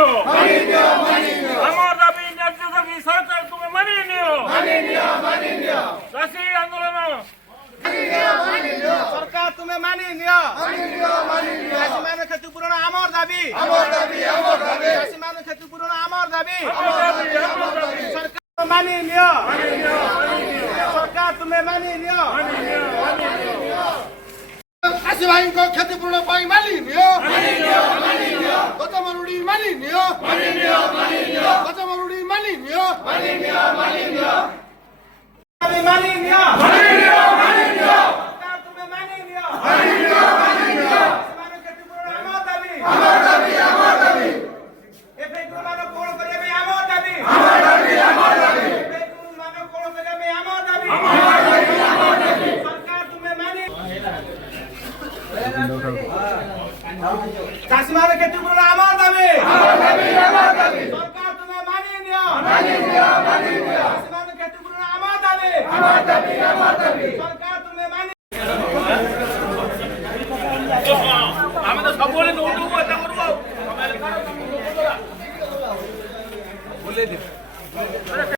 নিও আমার দাবি ন্যায্য দাবি সরকার তুমি মানিয়ে নিও চাষি আন্দোলন সরকার তুমি মানিয়ে নিও চাষি মানুষ ক্ষতিপূরণ আমার দাবি চাষি মানুষ ক্ষতিপূরণ আমার দাবি সরকার মানিয়ে নিও সরকার তুমি মানিয়ে নিও চাষী ভাইଙ୍କ ক্ষতিপূরণ পাই মানি নিও গত মরুড়ি মানি নিও গত মরুড়ি মানি নিও মানিয়ে নিও সরকার তুমি মানিয়ে নিও